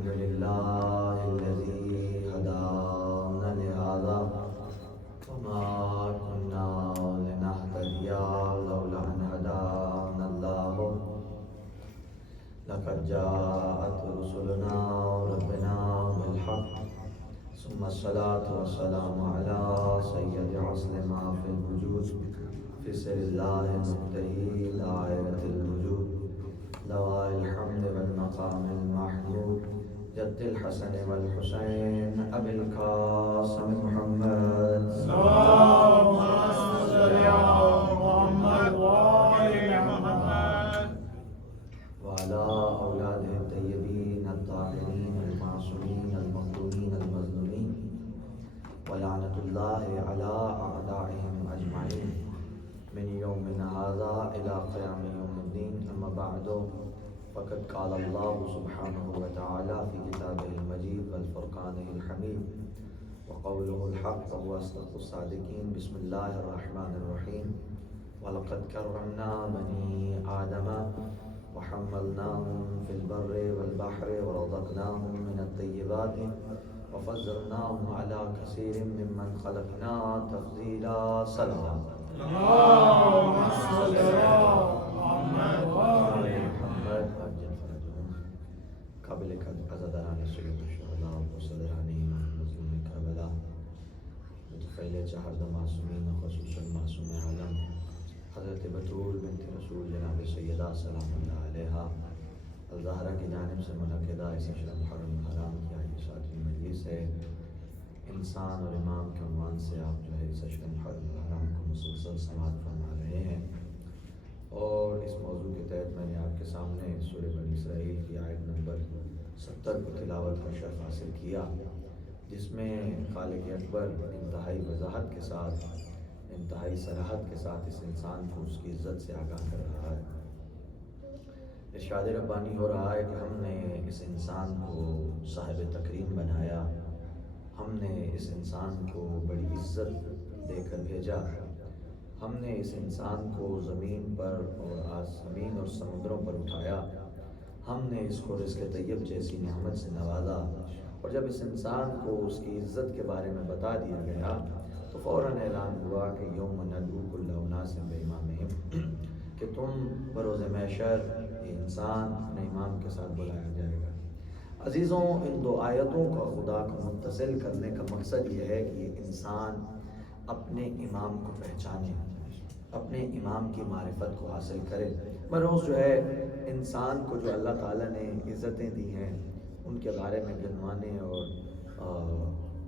الحمد لله الذي هدانا لهذا وما كنا لنهتدي لولا أن هدانا الله لقد جاءت رسلنا ربنا بالحق ثم الصلاة والسلام على سيد عصر ما في الوجود في سر الله المبتهي دائرة الوجود لواء الحمد والمقام المحمود جد الحسن والحسين أبي القاسم محمد اللهم صل على محمد وآل محمد وعلى أولاده الطيبين الطاهرين المعصومين المظلومين المظلومين ولعنة الله على أعدائهم أجمعين من يوم هذا إلى قيام يوم الدين. أما بعد فقد قال الله سبحانه وتعالى في كتابه المجيد والفرقانه الحميد وقوله الحق وهو أصدق الصادقين. بسم الله الرحمن الرحيم. ولقد كرمنا بني آدم وحملناهم في البر والبحر ورزقناهم من الطيبات وفضلناهم على كثير ممن خلقنا تفضيلا. صلوات اللهم صل على محمد وآل محمد عجل فرجهم قبل عزدان سيد الشهداء وصدران مظلوم کربلا متفعل چہر معصومین خصوصا معصوم عالم حضرت بطول بنت رسول جناب سیدہ سلام اللہ علیہا الزہرا کی جانب سے منعقدہ اس اشرف محرم حرام کی آئی ساتھی مجلس ہے. انسان اور امام کے عنوان سے آپ جو ہے اس اشرف محرم حرام کو مسلسل سماعت فرما رہے ہیں اور اس موضوع کے تحت میں نے آپ کے سامنے سورہ بنی اسرائیل کی آیت نمبر 70 کو تلاوت کا شرف حاصل کیا جس میں خالق اکبر انتہائی وضاحت کے ساتھ انتہائی صراحت کے ساتھ اس انسان کو اس کی عزت سے آگاہ کر رہا ہے. ارشاد ربانی ہو رہا ہے کہ ہم نے اس انسان کو صاحب تکریم بنایا, ہم نے اس انسان کو بڑی عزت دے کر بھیجا, ہم نے اس انسان کو زمین پر اور زمین اور سمندروں پر اٹھایا, ہم نے اس کو رزق طیب جیسی نعمت سے نوازا. اور جب اس انسان کو اس کی عزت کے بارے میں بتا دیا گیا تو فوراً اعلان ہوا کہ یوم ندعو کل اناس بامامہم, کہ تم بروز محشر یہ انسان اپنے امام کے ساتھ بلایا جائے گا. عزیزوں, ان دو آیتوں کا خدا کو متصل کرنے کا مقصد یہ ہے کہ یہ انسان اپنے امام کو پہچانے, اپنے امام کی معرفت کو حاصل کرے. بروز جو ہے انسان کو جو اللہ تعالیٰ نے عزتیں دی ہیں ان کے بارے میں گنوانے اور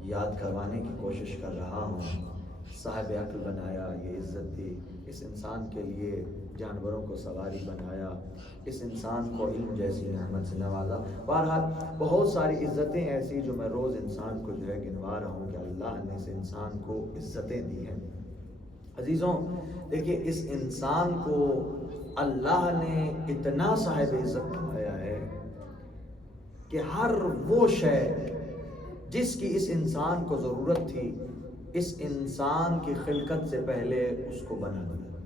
یاد کروانے کی کوشش کر رہا ہوں. صاحب عقل بنایا, یہ عزت دی, اس انسان کے لیے جانوروں کو سواری بنایا, اس انسان کو علم جیسی نعمت سے نوازا. بہرحال بہت ساری عزتیں ایسی جو میں روز انسان کو جو ہے گنوا رہا ہوں کہ اللہ نے اس انسان کو عزتیں دی ہیں. عزیزوں دیکھیے, اس انسان کو اللہ نے اتنا صاحب عزت بنایا ہے کہ ہر وہ شے جس کی اس انسان کو ضرورت تھی اس انسان کی خلقت سے پہلے اس کو بنا دیا.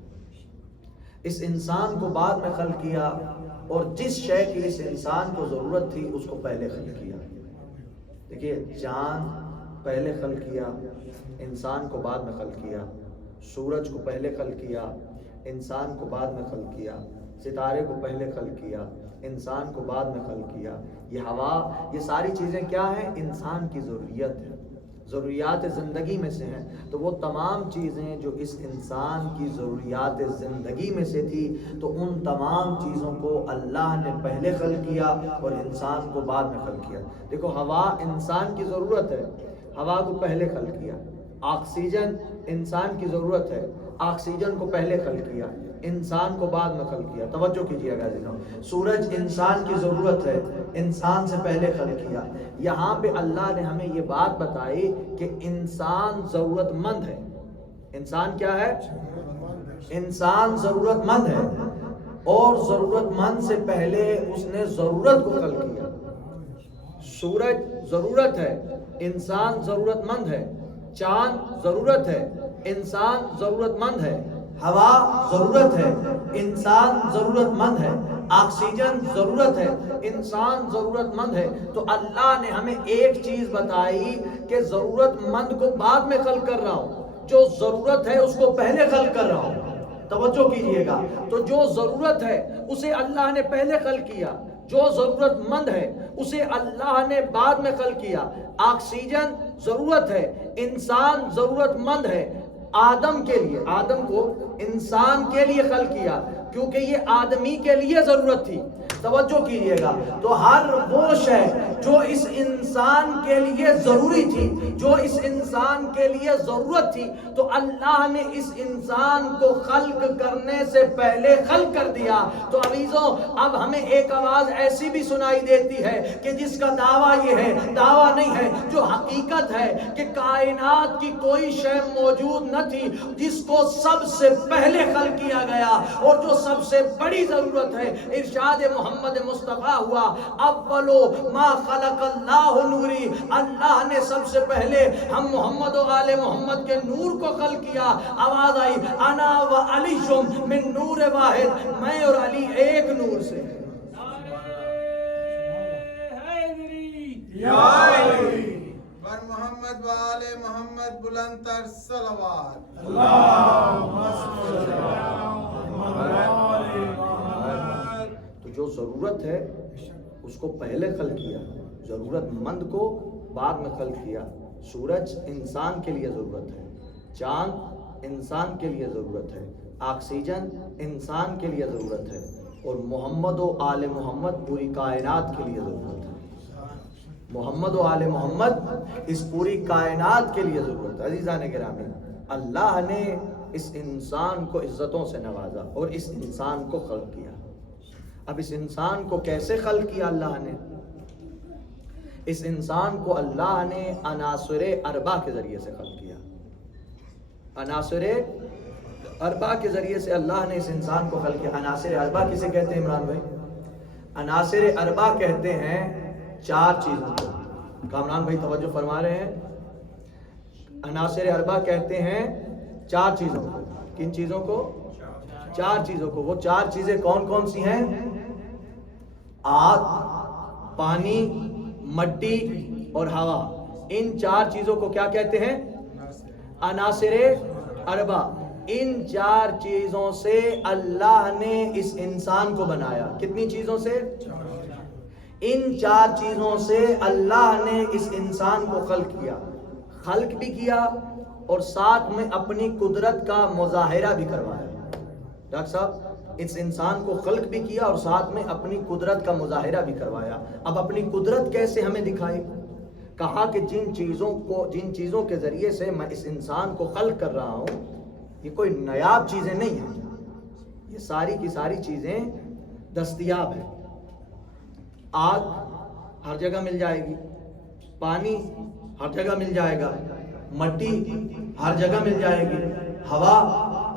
اس انسان کو بعد میں خلق کیا اور جس شے کی اس انسان کو ضرورت تھی اس کو پہلے خلق کیا. دیکھیے, چاند پہلے خلق کیا, انسان کو بعد میں خلق کیا. سورج کو پہلے خلق کیا, انسان کو بعد میں خلق کیا. ستارے کو پہلے خلق کیا, انسان کو بعد میں خلق کیا. یہ ہوا, یہ ساری چیزیں کیا ہیں؟ انسان کی ضروریت ہے, ضروریات زندگی میں سے ہیں. تو وہ تمام چیزیں جو اس انسان کی ضروریات زندگی میں سے تھی تو ان تمام چیزوں کو اللہ نے پہلے خلق کیا اور انسان کو بعد میں خلق کیا. دیکھو, ہوا انسان کی ضرورت ہے, ہوا کو پہلے خلق کیا. آکسیجن انسان کی ضرورت ہے, آکسیجن کو پہلے خلق کیا, انسان کو بعد میں خلق کیا. توجہ کیجیے گا عزیزوں, سورج انسان کی ضرورت ہے, انسان سے پہلے خلق کیا. یہاں پہ اللہ نے ہمیں یہ بات بتائی کہ انسان ضرورت مند ہے. انسان کیا ہے؟ انسان ضرورت مند ہے, اور ضرورت مند سے پہلے اس نے ضرورت کو خلق کیا. سورج ضرورت ہے, انسان ضرورت مند ہے. چاند ضرورت ہے, انسان ضرورت مند ہے. ہوا ضرورت ہے, انسان ضرورت مند ہے. آکسیجن ضرورت ہے، انسان ضرورت مند ہے، تو اللہ نے ہمیں ایک چیز بتائی کہ ضرورت مند کو بعد میں خلق کر رہا ہوں، جو ضرورت ہے اس کو پہلے خلق کر رہا ہوں۔ توجہ کیجئے گا، تو جو ضرورت ہے اسے اللہ نے پہلے خلق کیا، جو ضرورت مند ہے اسے اللہ نے بعد میں خلق کیا۔ آکسیجن ضرورت ہے، انسان ضرورت مند ہے۔ آدم کے لیے، آدم کو انسان کے لیے خلق کیا کیونکہ یہ آدمی کے لیے ضرورت تھی۔ توجہ کیجئے گا، تو ہر وہ شے جو اس انسان کے لیے ضروری تھی، جو اس انسان کے لیے ضرورت تھی، تو اللہ نے اس انسان کو خلق کرنے سے پہلے خلق کر دیا۔ تو عزیزوں، اب ہمیں ایک آواز ایسی بھی سنائی دیتی ہے کہ جس کا دعویٰ یہ ہے، دعویٰ نہیں ہے، جو حقیقت ہے کہ کائنات کی کوئی شے موجود نہ تھی جس کو سب سے پہلے خلق کیا گیا، اور جو سب سے بڑی ضرورت ہے، ارشاد محمد مصطفیٰ ہوا، اولو ما خلق اللہ نوری، اللہ نے سب سے پہلے ہم محمد و آل محمد کے نور کو خلق کیا۔ آواز آئی، انا و علی من نور واحد، میں اور علی ایک نور سے۔ بر محمد و آل محمد بلند تر صلوات۔ تو جو ضرورت ہے اس کو پہلے خلق کیا، ضرورت مند کو بعد میں خلق کیا۔ سورج انسان کے لیے ضرورت ہے، چاند انسان کے لیے ضرورت ہے، آکسیجن انسان کے لیے ضرورت ہے، اور محمد و آل محمد پوری کائنات کے لیے ضرورت ہے۔ محمد و آل محمد اس پوری کائنات کے لیے ضرورت ہے۔ عزیزان گرامی، اللہ نے اس انسان کو عزتوں سے نوازا اور اس انسان کو خلق کیا۔ اب اس انسان کو کیسے خلق کیا اللہ نے؟ اس انسان کو اللہ نے عناصر اربع کے ذریعے سے خلق کیا۔ عناصر اربع کے ذریعے سے اللہ نے اس انسان کو خلق کیا۔ عناصر اربع کسے کہتے ہیں عمران بھائی؟ عناصر اربع کہتے ہیں چار چیزوں کو۔ کامران بھائی توجہ فرما رہے ہیں؟ عناصر اربع کہتے ہیں چار چیزوں کو۔ کن چیزوں کو؟ چار چیزوں کو۔ وہ چار چیزیں کون کون سی ہیں؟ آگ، پانی، مٹی اور ہوا۔ ان چار چیزوں کو کیا کہتے ہیں؟ عناصر اربع۔ ان چار چیزوں سے اللہ نے اس انسان کو بنایا۔ کتنی چیزوں سے؟ ان چار چیزوں سے اللہ نے اس انسان کو خلق کیا۔ خلق بھی کیا اور ساتھ میں اپنی قدرت کا مظاہرہ بھی کروایا۔ ڈاکٹر صاحب، اس انسان کو خلق بھی کیا اور ساتھ میں اپنی قدرت کا مظاہرہ بھی کروایا۔ اب اپنی قدرت کیسے ہمیں دکھائی؟ کہا کہ جن چیزوں کے ذریعے سے میں اس انسان کو خلق کر رہا ہوں، یہ کوئی نایاب چیزیں نہیں ہیں، یہ ساری کی ساری چیزیں دستیاب ہیں۔ آگ ہر جگہ مل جائے گی، پانی ہر جگہ مل جائے گا، مٹی ہر جگہ مل جائے گی، ہوا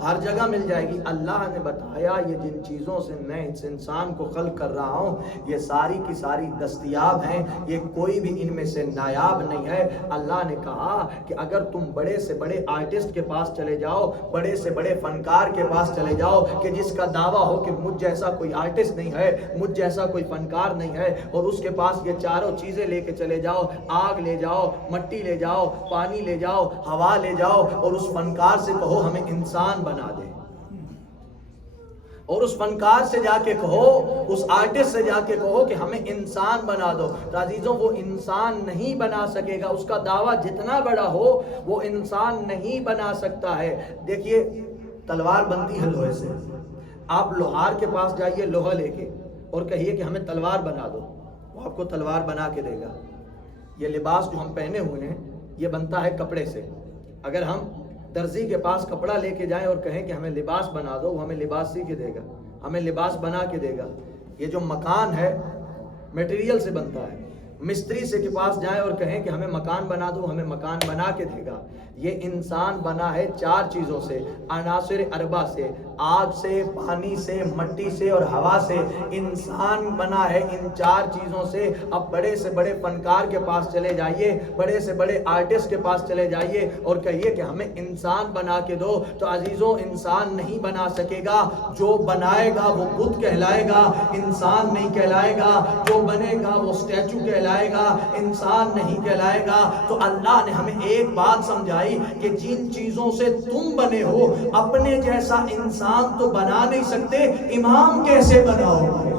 ہر جگہ مل جائے گی۔ اللہ نے بتایا یہ جن چیزوں سے میں اس انسان کو خلق کر رہا ہوں یہ ساری کی ساری دستیاب ہیں، یہ کوئی بھی ان میں سے نایاب نہیں ہے۔ اللہ نے کہا کہ اگر تم بڑے سے بڑے آرٹسٹ کے پاس چلے جاؤ، بڑے سے بڑے فنکار کے پاس چلے جاؤ کہ جس کا دعویٰ ہو کہ مجھ جیسا کوئی آرٹسٹ نہیں ہے، مجھ جیسا کوئی فنکار نہیں ہے، اور اس کے پاس یہ چاروں چیزیں لے کے چلے جاؤ، آگ لے جاؤ، مٹی لے جاؤ، پانی لے جاؤ، ہوا لے جاؤ، اور اس فنکار سے کہو ہمیں انسان بنا دے، اور اس فنکار سے جا کے کہو، اس آرٹسٹ سے جا کے کہو کہ ہمیں انسان بنا دو، تو عزیزوں وہ انسان نہیں بنا سکے گا۔ اس کا دعویٰ جتنا بڑا ہو وہ انسان نہیں بنا سکتا ہے۔ دیکھیے تلوار بنتی ہے لوہے سے، آپ لوہار کے پاس جائیے لوہا لے کے اور کہیے کہ ہمیں تلوار بنا دو، وہ آپ کو تلوار بنا کے دے گا۔ یہ لباس جو ہم پہنے ہوئے ہیں یہ بنتا ہے کپڑے سے۔ اگر ہم درزی کے پاس کپڑا لے کے جائیں اور کہیں کہ ہمیں لباس بنا دو، وہ ہمیں لباس سی کے دے گا، ہمیں لباس بنا کے دے گا۔ یہ جو مکان ہے میٹیریل سے بنتا ہے، مستری سے کے پاس جائیں اور کہیں کہ ہمیں مکان بنا دو، ہمیں مکان بنا کے دے گا۔ یہ انسان بنا ہے 4 چیزوں سے، عناصر اربع سے، آگ سے، پانی سے، مٹی سے اور ہوا سے۔ انسان بنا ہے ان 4 چیزوں سے۔ اب بڑے سے بڑے فنکار کے پاس چلے جائیے، بڑے سے بڑے آرٹسٹ کے پاس چلے جائیے اور کہیے کہ ہمیں انسان بنا کے دو، تو عزیزوں انسان نہیں بنا سکے گا۔ جو بنائے گا وہ بت کہلائے گا، انسان نہیں کہلائے گا۔ جو بنے گا وہ اسٹیچو کہلائے گا، انسان نہیں کہلائے گا۔ تو اللہ نے ہمیں ایک بات سمجھائی کہ جن چیزوں سے تم بنے ہو، اپنے جیسا انسان تو بنا نہیں سکتے، امام کیسے بناؤ گے؟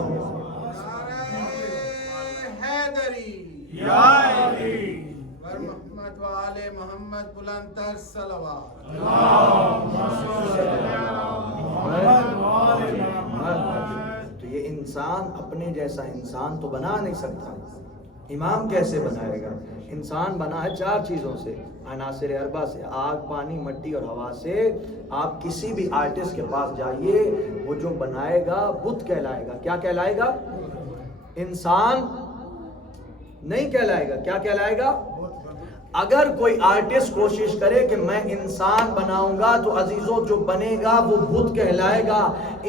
یا علی بر محمد و آل محمد بلند تر صلوات۔ تو یہ انسان اپنے جیسا انسان تو بنا نہیں سکتا، امام کیسے بنائے گا؟ انسان بنا ہے 4 چیزوں سے، عناصر اربع سے، آگ، پانی، مٹی اور ہوا سے۔ آپ کسی بھی آرٹسٹ کے پاس جائیے، وہ جو بنائے گا بت کہلائے گا۔ کیا کہلائے گا؟ انسان نہیں کہلائے گا۔ کیا کہلائے گا؟ اگر کوئی آرٹسٹ کوشش کرے کہ میں انسان بناؤں گا تو عزیزوں جو بنے گا وہ بت کہلائے گا،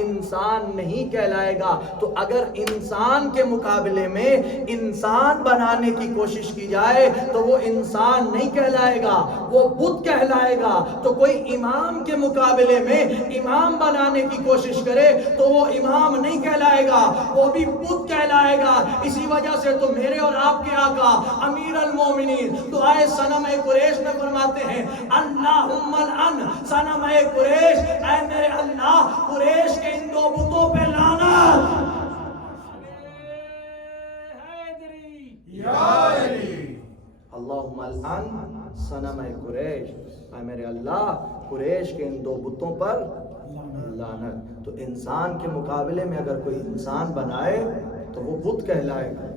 انسان نہیں کہلائے گا۔ تو اگر انسان کے مقابلے میں انسان بنانے کی کوشش کی جائے تو وہ انسان نہیں کہلائے گا، وہ بت کہلائے گا۔ تو کوئی امام کے مقابلے میں امام بنانے کی کوشش کرے تو وہ امام نہیں کہلائے گا، وہ بھی بت کہلائے گا۔ اسی وجہ سے تو میرے اور آپ کے آقا امیر المومنین دعائے صنم قریش میں فرماتے ہیں، اللہم العن صنم قریش، اے میرے اللہ قریش کے ان 2 بتوں پہ لعنت۔ اللہم العن صنم قریش، اے میرے اللہ قریش کے ان 2 بتوں پر لعنت۔ تو انسان کے مقابلے میں اگر کوئی انسان بنائے تو وہ بت کہلائے گا،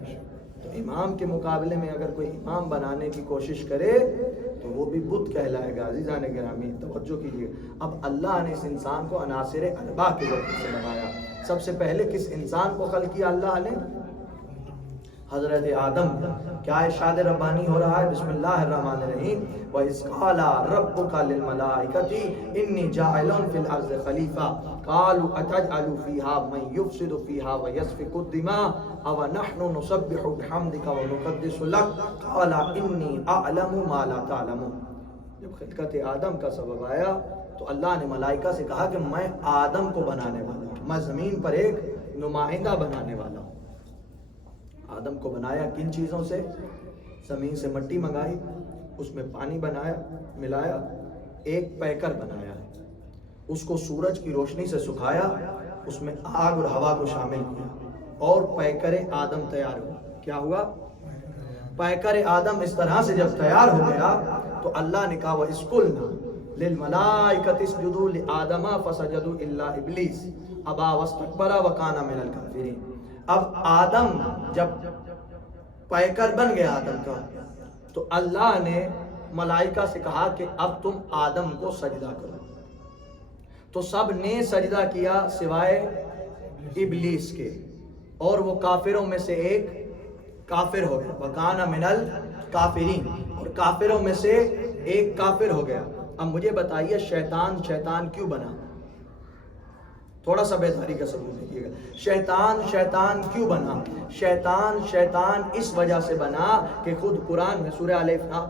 تو امام کے مقابلے میں اگر کوئی امام بنانے کی کوشش کرے تو وہ بھی بت کہلائے گا۔ عزیزان گرامی توجہ کیجیے، اب اللہ نے اس انسان کو عناصر اربع کے ذریعے سے بنایا۔ سب سے پہلے کس انسان کو خلق کیا اللہ نے؟ حضرت آدم۔ کیا ارشاد ربانی ہو رہا ہے؟ بسم اللہ الرحمن الرحیم، وَإِذْ قَالَ رَبُّكَ لِلْمَلَائِكَةِ إِنِّي جَاعِلٌ فِي الْأَرْضِ خَلِيفَةً قَالُوا أَتَجْعَلُ فِيهَا مَن يُفْسِدُ فِيهَا وَيَسْفِكُ الدِّمَاءَ وَنَحْنُ نُسَبِّحُ بِحَمْدِكَ وَنُقَدِّسُ لَكَ قَالَ إِنِّي أَعْلَمُ مَا لَا تَعْلَمُونَ۔ جب خلقت آدم کا سبب آیا تو اللہ نے ملائکہ سے کہا کہ میں آدم کو بنانے والا ہوں، میں زمین پر ایک نمائندہ بنانے والا ہوں۔ آدم کو بنایا کن چیزوں سے؟ زمین سے مٹی منگائی، اس میں پانی بنایا، ملایا، ایک پیکر بنایا، اس کو سورج کی روشنی سے سکھایا، اس میں آگ اور ہوا کو شامل کیا اور پیکر آدم تیار ہوا۔ کیا ہوا؟ پیکر آدم اس طرح سے جب تیار ہو گیا تو اللہ نے کہا وَإِذْ قُلْنَا لِلْمَلَائِكَةِ اسْجُدُوا لِآدَمَ فَسَجَدُوا إِلَّا إِبْلِيسَ أَبَىٰ وَاسْتَكْبَرَ وَكَانَ مِنَ الْكَافِرِينَ۔ اب آدم جب پیکر بن گیا آدم کا تو اللہ نے ملائکہ سے کہا کہ اب تم آدم کو سجدہ کرو، تو سب نے سجدہ کیا سوائے ابلیس کے، اور وہ کافروں میں سے ایک کافر ہو گیا، وَكَانَ مِنَ الْكَافِرِينَ، اور کافروں میں سے ایک کافر ہو گیا۔ اب مجھے بتائیے شیطان کیوں بنا؟ تھوڑا سا بیداری کا ثبوت دیکھیے گا۔ شیطان کیوں بنا؟ شیطان اس وجہ سے بنا کہ خود قرآن میں سورہ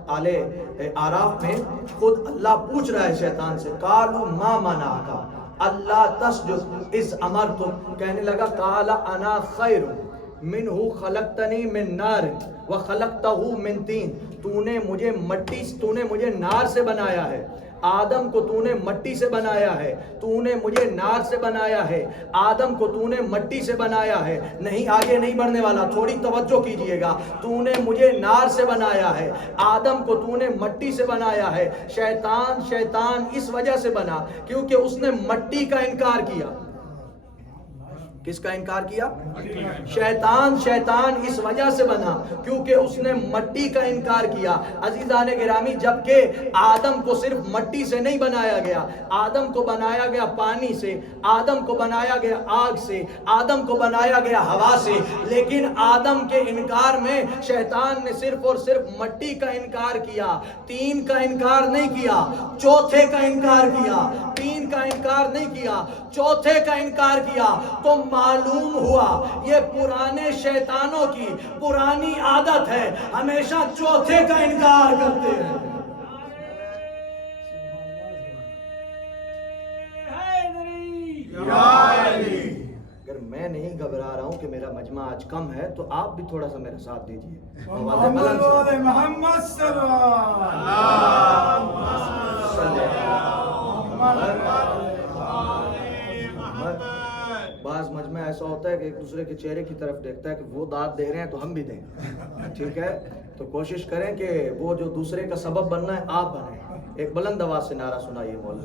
آل اعراف میں خود اللہ پوچھ رہا ہے شیطان سے، قالوا ما منعک اللہ تسجد اذ امرتک، کہنے لگا قال انا خیر منہ خلقتنی من نار وخلقتہ من طین، تو نے مجھے نار سے بنایا ہے، آدم کو تو نے مٹی سے بنایا ہے، تو نے مجھے نار سے بنایا ہے، آدم کو تو نے مٹی سے بنایا ہے۔ نہیں آگے نہیں بڑھنے والا، تھوڑی توجہ کیجئے گا۔ تو نے مجھے نار سے بنایا ہے، آدم کو تو نے مٹی سے بنایا ہے۔ شیطان اس وجہ سے بنا کیونکہ اس نے مٹی کا انکار کیا۔ کس کا انکار کیا؟ شیطان اس وجہ سے بنا کیونکہ اس نے مٹی کا انکار کیا۔ عزیزان گرامی، جبکہ آدم کو صرف مٹی سے نہیں بنایا گیا، آدم کو بنایا گیا پانی سے، آدم کو بنایا گیا آگ سے، آدم کو بنایا گیا ہوا سے، لیکن آدم کے انکار میں شیطان نے صرف اور صرف مٹی کا انکار کیا، تین کا انکار نہیں کیا، چوتھے کا انکار کیا، تین کا انکار نہیں کیا، چوتھے کا انکار کیا۔ تو معلوم ہوا یہ پرانے شیطانوں کی پرانی عادت ہے، ہمیشہ چوتھے کا انکار کرتے ہیں۔ اگر میں نہیں گھبرا رہا ہوں کہ میرا مجمع آج کم ہے تو آپ بھی تھوڑا سا میرا ساتھ دیجیے۔ محمد صلی بعض مجمع ایسا ہوتا ہے کہ ایک دوسرے کے چہرے کی طرف دیکھتا ہے کہ وہ داد دے رہے ہیں تو ہم بھی دیں، ٹھیک ہے؟ تو کوشش کریں کہ وہ جو دوسرے کا سبب بننا ہے آپ بنیں۔ ایک بلند آواز سے نعرہ سنائیے مولا۔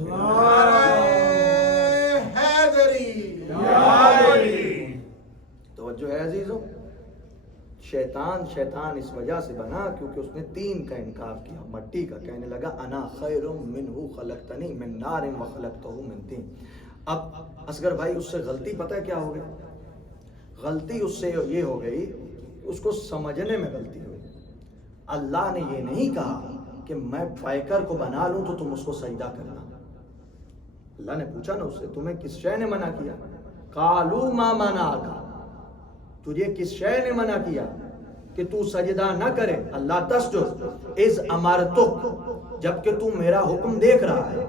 توجہ ہے عزیزو، شیطان اس وجہ سے بنا کیونکہ اس نے تین کا انکار کیا، مٹی کا، کہنے لگا انا خیر منہ خلقتنی من نار وخلقتہ من طین۔ اب اصغر بھائی اس سے غلطی پتہ ہے کیا ہو گئی؟ غلطی اس سے یہ ہو گئی، اس کو سمجھنے میں غلطی ہوئی۔ اللہ نے یہ نہیں کہا کہ میں پیکر کو بنا لوں تو تم اس کو سجدہ کرنا۔ اللہ نے پوچھا نا اس سے تمہیں کس شے نے منع کیا؟ قالوا ما منعک، تجھے کس شے نے منع کیا کہ تو سجدہ نہ کرے؟ اللہ تسجد اذ امرتک، جبکہ تو میرا حکم دیکھ رہا ہے۔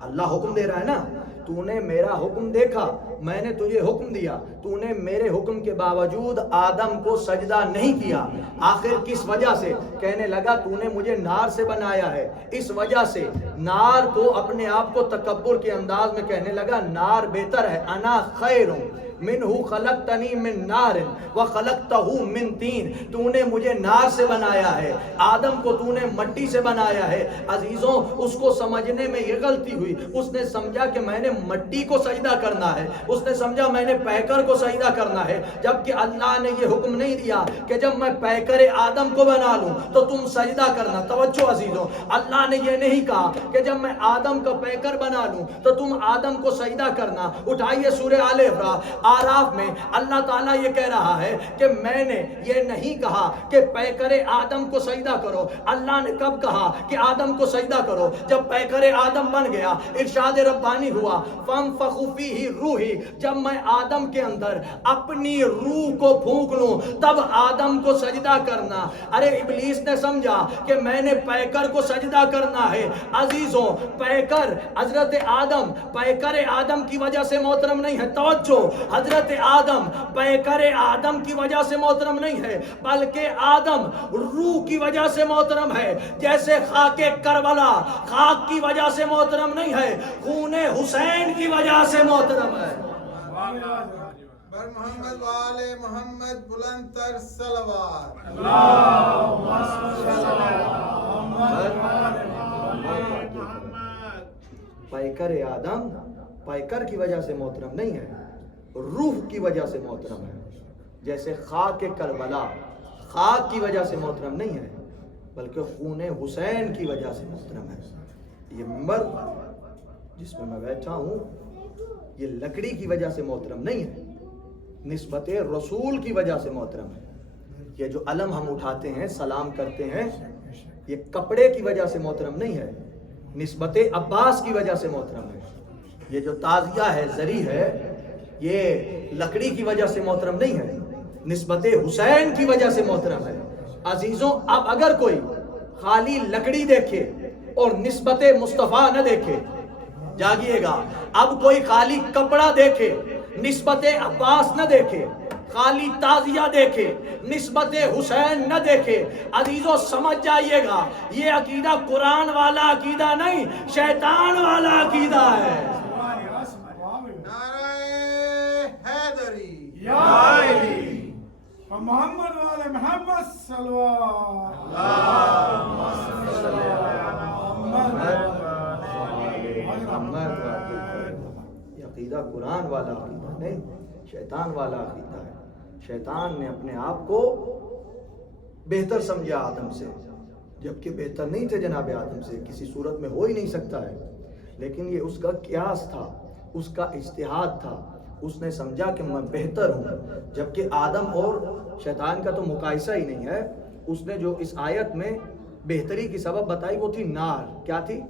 اللہ حکم دے رہا ہے نا، تو نے میرا حکم دیکھا، میں نے تجھے حکم دیا، تو نے میرے حکم کے باوجود آدم کو سجدہ نہیں کیا۔ آخر کس وجہ سے؟ کہنے لگا تو نے مجھے نار سے بنایا ہے، اس وجہ سے نار کو اپنے آپ کو تکبر کے انداز میں کہنے لگا نار بہتر ہے، انا خیر منہ خلقتنی من نار وخلقتہ من طین، تو نے مجھے نار سے بنایا ہے، آدم کو تو نے مٹی سے بنایا ہے۔ عزیزوں، اس کو سمجھنے میں یہ غلطی ہوئی، اس نے سمجھا کہ میں نے مٹی کو سجدہ کرنا ہے، اس نے سمجھا میں نے پیکر کو سجدہ کرنا ہے، جبکہ اللہ نے یہ حکم نہیں دیا کہ جب میں پیکر آدم کو بنا لوں تو تم سجدہ کرنا۔ توجہ عزیزوں، اللہ نے یہ نہیں کہا کہ جب میں آدم کا پیکر بنا لوں تو تم آدم کو سجدہ کرنا۔ اٹھائیے سورہ آل عمران آراف میں اللہ تعالیٰ یہ کہہ رہا ہے کہ میں نے یہ نہیں کہا کہ پیکر آدم کو سجدہ کرو۔ اللہ نے کب کہا کہ آدم کو سجدہ کرو؟ جب پیکر آدم بن گیا، ارشاد ربانی ہوا فانفخوا فیہ روحی، جب میں آدم کے اندر اپنی روح کو پھونک لوں تب آدم کو سجدہ کرنا۔ ارے ابلیس نے سمجھا کہ میں نے پیکر کو سجدہ کرنا ہے۔ عزیزوں، پیکر حضرت آدم پیکر آدم کی وجہ سے محترم نہیں ہے۔ توجہ، حضرت آدم پیکر آدم کی وجہ سے محترم نہیں ہے، بلکہ آدم روح کی وجہ سے محترم ہے۔ جیسے خاک کربلا خاک کی وجہ سے محترم نہیں ہے، خون حسین کی وجہ سے محترم ہے۔ بر محمد والے محمد بلند تر صلوات۔ پیکر آدم پیکر کی وجہ سے محترم نہیں ہے، روح کی وجہ سے محترم ہے۔ جیسے خاک کربلا خاک کی وجہ سے محترم نہیں ہے، بلکہ خون حسین کی وجہ سے محترم ہے۔ یہ منبر جس میں بیٹھا ہوں یہ لکڑی کی وجہ سے محترم نہیں ہے، نسبت رسول کی وجہ سے محترم ہے۔ یہ جو علم ہم اٹھاتے ہیں، سلام کرتے ہیں، یہ کپڑے کی وجہ سے محترم نہیں ہے، نسبت عباس کی وجہ سے محترم ہے۔ یہ جو تعزیہ ہے، زری ہے، یہ لکڑی کی وجہ سے محترم نہیں ہے، نسبت حسین کی وجہ سے محترم ہے۔ عزیزوں، اب اگر کوئی خالی لکڑی دیکھے اور نسبت مصطفیٰ نہ دیکھے، جاگیے گا، اب کوئی خالی کپڑا دیکھے نسبت عباس نہ دیکھے، خالی تعزیہ دیکھے نسبت حسین نہ دیکھے، عزیزوں سمجھ جائیے گا یہ عقیدہ قرآن والا عقیدہ نہیں، شیطان والا عقیدہ ہے۔ نعرہ حیدری یا علی محمد والے محمد صلوات۔ یہ عقیدہ قرآن والا عقیدہ نہیں، شیطان والا عقیدہ ہے. شیطان نے اپنے آپ کو بہتر سمجھا آدم سے، جبکہ بہتر نہیں تھے جناب آدم سے، کسی صورت میں ہو ہی نہیں سکتا ہے. لیکن یہ اس کا قیاس تھا، اس کا اجتہاد تھا. اس نے سمجھا کہ میں بہتر ہوں، جبکہ آدم اور شیطان کا تو مقایسہ ہی نہیں ہے. اس نے جو اس آیت میں بہتری کی سبب بتائی وہ تھی نار. کیا تھی؟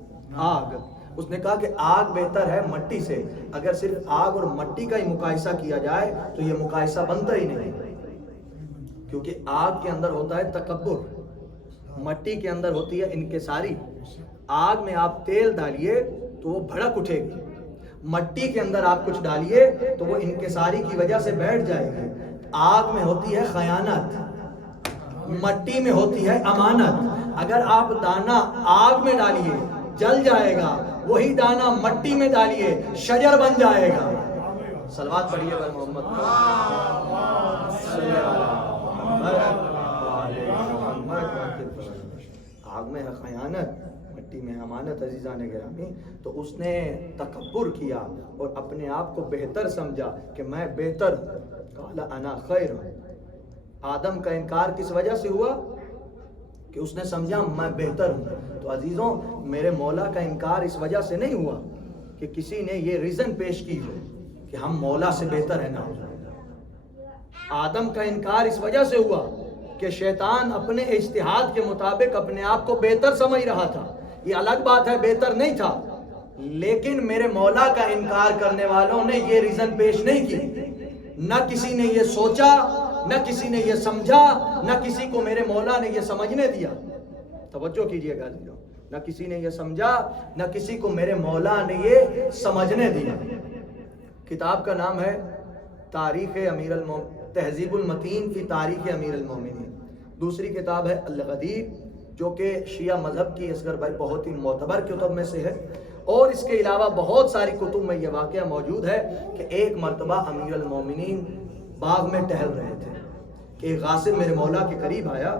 آگ. اس نے کہا کہ آگ بہتر ہے مٹی سے. اگر صرف آگ اور مٹی کا ہی مقایسہ کیا جائے تو یہ مقایسہ بنتا ہی نہیں، کیونکہ آگ کے اندر ہوتا ہے تکبر، مٹی کے اندر ہوتی ہے انکساری. آگ میں آپ تیل ڈالیے تو وہ بھڑک اٹھے گی، مٹی کے اندر آپ کچھ ڈالیے تو وہ انکساری کی وجہ سے بیٹھ جائے گی. آگ میں ہوتی ہے خیانت، مٹی میں ہوتی ہے امانت. اگر آپ دانہ آگ میں ڈالیے جل جائے گا، وہی دانہ مٹی میں ڈالیے شجر بن جائے گا. صلوات پڑھیے بھائی محمد صلی اللہ علیہ وسلم. آگ میں ہے خیانت، مٹی میں امانت. عزیزان گرامی، تو اس نے تکبر کیا اور اپنے آپ کو بہتر سمجھا کہ میں بہتر ہوں. قال انا خیر. آدم کا انکار کس وجہ سے ہوا؟ کہ اس نے سمجھا میں بہتر ہوں. تو عزیزوں، میرے مولا کا انکار اس وجہ سے نہیں ہوا کہ کسی نے یہ ریزن پیش کی ہو کہ ہم مولا سے بہتر ہیں. نہ آدم کا انکار اس وجہ سے ہوا کہ شیطان اپنے اجتہاد کے مطابق اپنے آپ کو بہتر سمجھ رہا تھا. یہ الگ بات ہے، بہتر نہیں تھا. لیکن میرے مولا کا انکار کرنے والوں نے یہ ریزن پیش نہیں کی. نہ کسی نے یہ سوچا، نہ کسی نے یہ سمجھا، نہ کسی کو میرے مولا نے یہ سمجھنے دیا. توجہ کیجئے گا عزیزوں، نہ کسی نے یہ سمجھا، نہ کسی کو میرے مولا نے یہ سمجھنے دیا. کتاب کا نام ہے تاریخ تہذیب المتین فی تاریخ امیر المومنین. دوسری کتاب ہے الغدیر، جو کہ شیعہ مذہب کی اصغر بھائی بہت ہی معتبر کتب میں سے ہے. اور اس کے علاوہ بہت ساری کتب میں یہ واقعہ موجود ہے کہ ایک مرتبہ امیر المومنین باغ میں ٹہل رہے تھے کہ ایک غاصب میرے مولا کے قریب آیا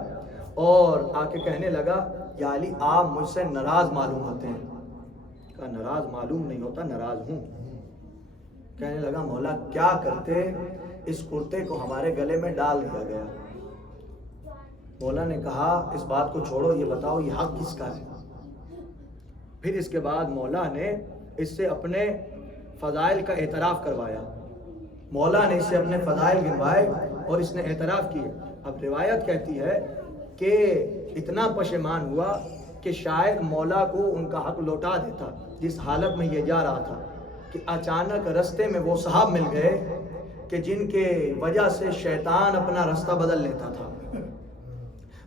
اور آ کے کہنے لگا یا علی آپ مجھ سے ناراض معلوم ہوتے ہیں. کہا ناراض معلوم نہیں ہوتا، ناراض ہوں. کہنے لگا مولا کیا کرتے، اس کرتے کو ہمارے گلے میں ڈال دیا گیا. مولا نے کہا اس بات کو چھوڑو، یہ بتاؤ یہ حق کس کا ہے. پھر اس کے بعد مولا نے اس سے اپنے فضائل کا اعتراف کروایا. مولا نے اس سے اپنے فضائل گنوائے اور اس نے اعتراف کیے. اب روایت کہتی ہے کہ اتنا پشیمان ہوا کہ شاید مولا کو ان کا حق لوٹا دیتا. جس حالت میں یہ جا رہا تھا کہ اچانک رستے میں وہ صاحب مل گئے کہ جن کے وجہ سے شیطان اپنا رستہ بدل لیتا تھا.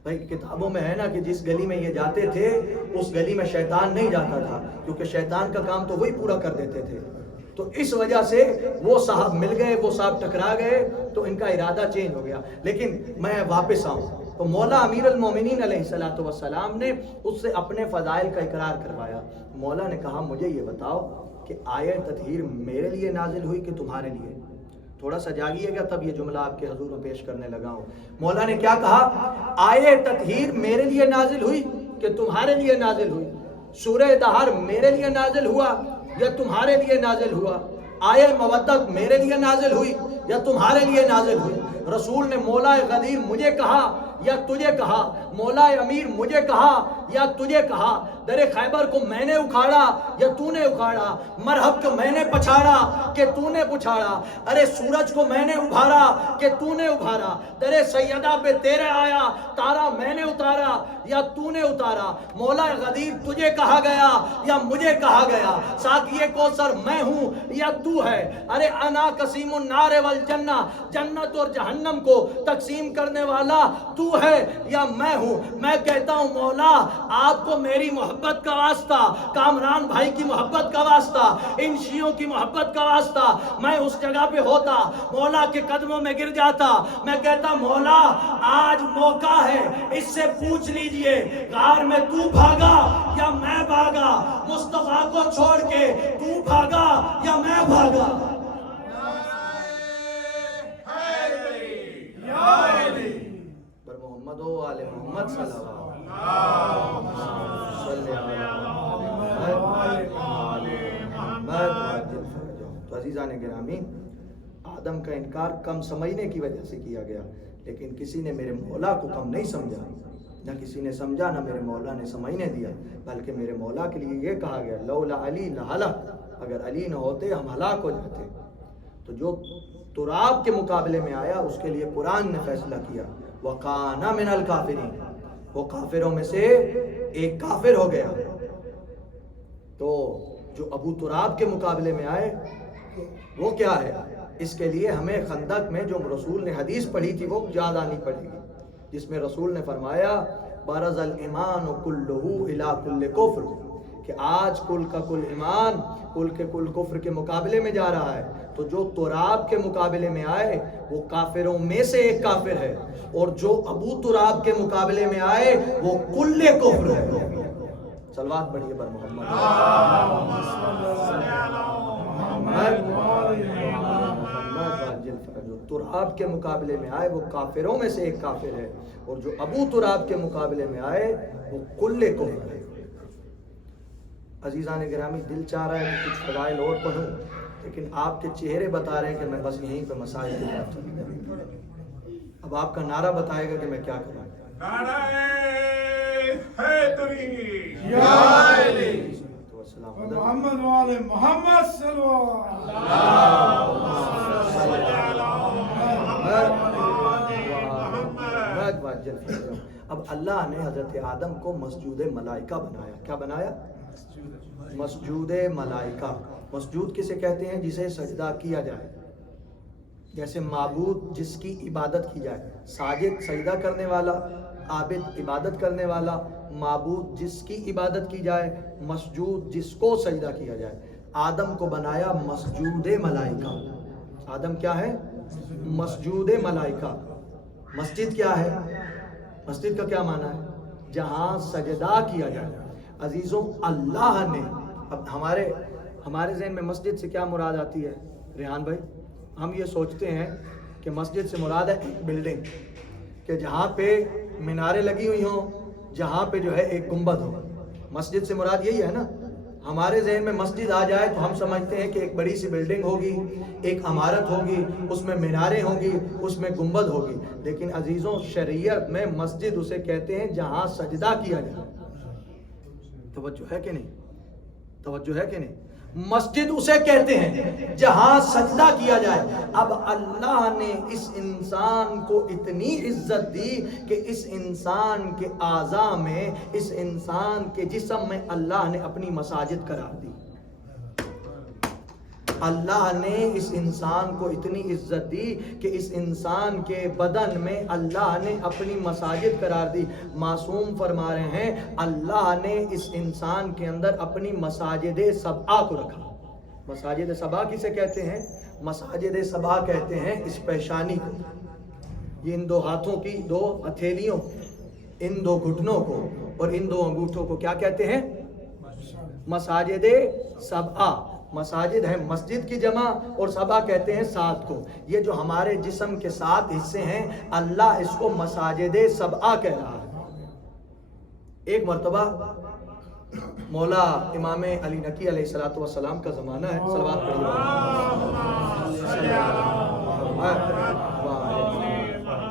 بھائی کتابوں میں ہے نا کہ جس گلی میں یہ جاتے تھے اس گلی میں شیطان نہیں جاتا تھا، کیونکہ شیطان کا کام تو وہی پورا کر دیتے تھے. تو اس وجہ سے وہ صاحب مل گئے، وہ صاحب ٹکرا گئے تو ان کا ارادہ چینج ہو گیا. لیکن میں واپس آؤں تو مولا امیر المومنین علیہ السلام نے اس سے اپنے فضائل کا اقرار کروایا. مولا نے کہا مجھے یہ بتاؤ کہ آیت تطہیر میرے لیے نازل ہوئی کہ تمہارے لیے؟ تھوڑا سا جاگیے گا تب یہ جملہ آپ کے حضور میں پیش کرنے لگا ہوں. مولا نے کیا کہا؟ آیت تطہیر میرے لیے نازل ہوئی کہ تمہارے لیے نازل ہوئی؟ سورہ دہر میرے لیے نازل ہوا یا تمہارے لیے نازل ہوا؟ آیہ مودت میرے لیے نازل ہوئی یا تمہارے لیے نازل ہوئی؟ رسول نے مولا غدیر مجھے کہا یا تجھے کہا؟ مولا امیر مجھے کہا یا تجھے کہا؟ در خیبر کو میں نے اکھاڑا یا تو نے اکھاڑا؟ مرحب کو میں نے پچھاڑا کہ تو نے پچھاڑا؟ ارے سورج کو میں نے ابھارا کہ تو نے ابھارا؟ در سیدہ پہ تیرے آیا تارا میں نے اتارا یا تو نے اتارا؟ مولا غدیر تجھے کہا گیا یا مجھے کہا گیا؟ ساقی کوثر میں ہوں یا تو ہے؟ ارے انا قسیم النار والجنہ، جنت اور جہنم کو تقسیم کرنے والا تو ہے یا میں ہوں؟ میں کہتا ہوں مولا آپ کو میری محبت کا واسطہ، کامران بھائی کی محبت کا واسطہ، ان شیعوں کی محبت کا واسطہ میں اس جگہ پہ ہوتا، مولا کے قدموں میں گر جاتا. میں کہتا مولا آج موقع ہے، اس سے پوچھ لیجئے غار میں تو بھاگا یا میں بھاگا؟ مصطفیٰ کو چھوڑ کے تو بھاگا یا میں بھاگا؟ پر محمد و آل محمد صلی اللہ علیہ وسلم. تو عزیزان گرامی، آدم کا انکار کم سمجھنے کی وجہ سے کیا گیا، لیکن کسی نے میرے مولا کو کم نہیں سمجھا، نہ کسی نے سمجھا، نہ میرے مولا نے سمجھنے دیا، بلکہ میرے مولا کے لیے یہ کہا گیا لولا علی لہلک، اگر علی نہ ہوتے ہم ہلاک ہو جاتے۔ تو جو تراب کے مقابلے میں آیا اس کے لیے قرآن نے فیصلہ کیا وَقَانَ مِنَ الْكَافِرِينَ، وہ کافروں میں سے ایک کافر ہو گیا۔ تو جو ابو تراب کے مقابلے میں آئے وہ کیا ہے؟ اس کے لیے ہمیں خندق میں جو رسول نے حدیث پڑھی تھی وہ یاد آنی پڑے گی، جس میں رسول نے فرمایا بارز الایمان کلہ الی کل کفر، کہ آج کل کا کل ایمان کل کے کل کفر کے مقابلے میں جا رہا ہے۔ تو جو تراب کے مقابلے میں آئے وہ کافروں میں سے ایک کافر ہے، اور جو ابو تراب کے مقابلے میں آئے وہ کل کفر ہے۔ صلوات پڑھیے بر محمد۔ جو تراب کے مقابلے میں آئے وہ کافروں میں سے ایک کافر ہے، اور جو ابو تراب کے مقابلے میں آئے وہ کل کفر ہے۔ عزیزان گرامی، دل چاہ رہا ہے کہ کچھ فضائل اور پڑھوں، لیکن آپ کے چہرے بتا رہے ہیں کہ میں بس یہیں پہ مسائل کی بات کروں۔ اب آپ کا نعرہ بتائے گا کہ میں کیا کروں۔ محمد والے محمد صلی اب اللہ نے حضرت آدم کو مسجود ملائکہ بنایا۔ کیا بنایا؟ مسجود ملائکہ۔ مسجود کسے کہتے ہیں؟ جسے سجدہ کیا جائے، جیسے معبود جس کی عبادت کی جائے، ساجد سجدہ کرنے والا، عابد عبادت کرنے والا، معبود جس کی عبادت کی جائے، مسجود جس کو سجدہ کیا جائے۔ آدم کو بنایا مسجود ملائکہ۔ آدم کیا ہے؟ مسجود ملائکہ۔ مسجد کیا ہے؟ مسجد کا کیا معنی ہے؟ جہاں سجدہ کیا جائے۔ عزیزوں، اللہ نے اب ہمارے ذہن میں مسجد سے کیا مراد آتی ہے ریحان بھائی؟ ہم یہ سوچتے ہیں کہ مسجد سے مراد ہے ایک بلڈنگ، کہ جہاں پہ میناریں لگی ہوئی ہوں، جہاں پہ جو ہے ایک گنبد ہو۔ مسجد سے مراد یہی ہے نا۔ ہمارے ذہن میں مسجد آ جائے تو ہم سمجھتے ہیں کہ ایک بڑی سی بلڈنگ ہوگی، ایک عمارت ہوگی، اس میں میناریں ہوں گی، اس میں گنبد ہوگی۔ لیکن عزیزوں، شریعت میں مسجد اسے کہتے ہیں جہاں سجدہ کیا جائے۔ توجہ ہے کہ نہیں؟ توجہ ہے کہ نہیں؟ مسجد اسے کہتے ہیں جہاں سجدہ کیا جائے۔ اب اللہ نے اس انسان کو اتنی عزت دی کہ اس انسان کے اعضاء میں، اس انسان کے جسم میں اللہ نے اپنی مساجد قرار دی۔ اللہ نے اس انسان کو اتنی عزت دی کہ اس انسان کے بدن میں اللہ نے اپنی مساجد قرار دی۔ معصوم فرما رہے ہیں اللہ نے اس انسان کے اندر اپنی مساجد سبعہ کو رکھا۔ مساجد سبعہ کسے کہتے ہیں؟ مساجد سبعہ کہتے ہیں اس پیشانی کو، یہ ان دو ہاتھوں کی دو ہتھیلیوں، ان دو گھٹنوں کو اور ان دو انگوٹھوں کو کیا کہتے ہیں؟ مساجد سبعہ۔ مساجد ہے مسجد کی جمع، اور سبعہ کہتے ہیں 7 کو۔ یہ جو ہمارے جسم کے 7 حصے ہیں، اللہ اس کو مساجد سبعہ کہہ رہا ہے۔ ایک مرتبہ مولا امام علی نقی علیہ السلام کا زمانہ ہے، صلوات پڑھیے۔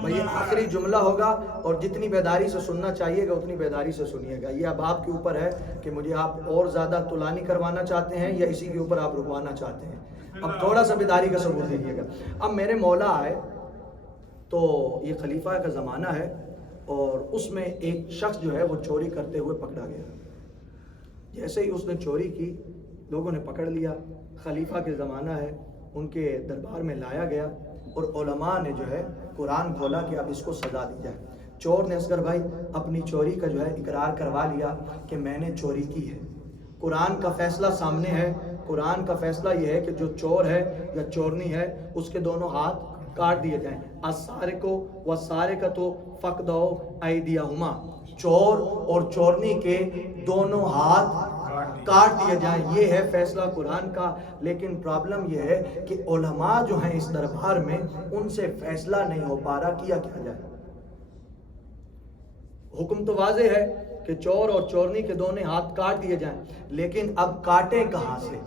بھئی یہ آخری جملہ ہوگا، اور جتنی بیداری سے سننا چاہیے گا اتنی بیداری سے سنیے گا۔ یہ اب آپ کے اوپر ہے کہ مجھے آپ اور زیادہ طولانی کروانا چاہتے ہیں یا اسی کے اوپر آپ رکوانا چاہتے ہیں۔ اب تھوڑا سا بیداری کا ثبوت دیجیے گا۔ اب میرے مولا آئے تو یہ خلیفہ کا زمانہ ہے، اور اس میں ایک شخص جو ہے وہ چوری کرتے ہوئے پکڑا گیا۔ جیسے ہی اس نے چوری کی، لوگوں نے پکڑ لیا، خلیفہ کے زمانہ ہے، ان کے دربار میں لایا گیا، اور علماء نے جو ہے قرآن کھولا کہ اب اس کو سزا دی جائے۔ چور نے اصغر بھائی اپنی چوری کا جو ہے اقرار کروا لیا کہ میں نے چوری کی ہے۔ قرآن کا فیصلہ سامنے ہے۔ قرآن کا فیصلہ یہ ہے کہ جو چور ہے یا چورنی ہے اس کے دونوں ہاتھ کاٹ دیے جائیں۔ السارق والسارقۃ فاقطعوا ایدیہما، چور اور چورنی کے دونوں ہاتھ کاٹ دیے جائیں۔ یہ ہے فیصلہ قرآن کا۔ لیکن پرابلم یہ ہے کہ علماء جو ہیں اس دربار میں، ان سے فیصلہ نہیں ہو پا رہا، کیا جائے۔ حکم تو واضح ہے کہ چور اور چورنی کے دونوں ہاتھ کاٹ دیے جائیں، لیکن اب کاٹیں کہاں سے؟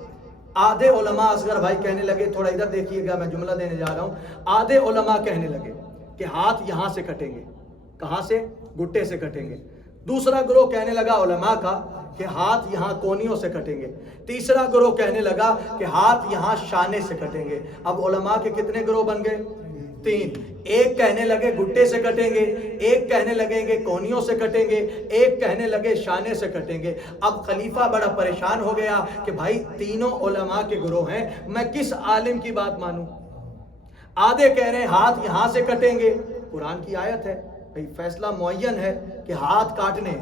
آدھے علماء، اصغر بھائی کہنے لگے، تھوڑا ادھر دیکھیے گا، میں جملہ دینے جا رہا ہوں. آدھے علماء کہنے لگے کہ ہاتھ یہاں سے کٹیں گے. کہاں سے؟ گھٹے سے کٹیں گے. دوسرا گروہ کہنے لگا علماء کا کہ ہاتھ یہاں کونیوں سے کٹیں گے. تیسرا گروہ کہنے لگا کہ ہاتھ یہاں شانے سے کٹیں گے. اب علماء کے کتنے گروہ بن گئے؟ 3. ایک کہنے لگے گھٹے سے کٹیں گے، ایک کہنے لگیں گے کونیوں سے کٹیں گے، ایک کہنے لگے شانے سے کٹیں گے. اب خلیفہ بڑا پریشان ہو گیا کہ بھائی تینوں علماء کے گروہ ہیں، میں کس عالم کی بات مانوں؟ آدھے کہہ رہے ہیں ہاتھ یہاں سے کٹیں گے، قرآن کی آیت ہے، فیصلہ معین ہے کہ ہاتھ کاٹنے،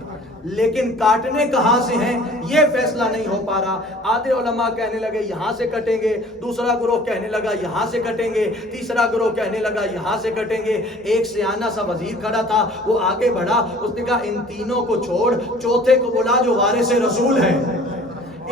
لیکن کاٹنے کہاں سے ہیں یہ فیصلہ نہیں ہو پا رہا. آدھے علماء کہنے لگے یہاں سے کٹیں گے، دوسرا گروہ کہنے لگا یہاں سے کٹیں گے، تیسرا گروہ کہنے لگا یہاں سے کٹیں گے. ایک سیانہ سا وزیر کھڑا تھا، وہ آگے بڑھا، اس نے کہا ان تینوں کو چھوڑ، چوتھے کو بلا جو وارث رسول ہے.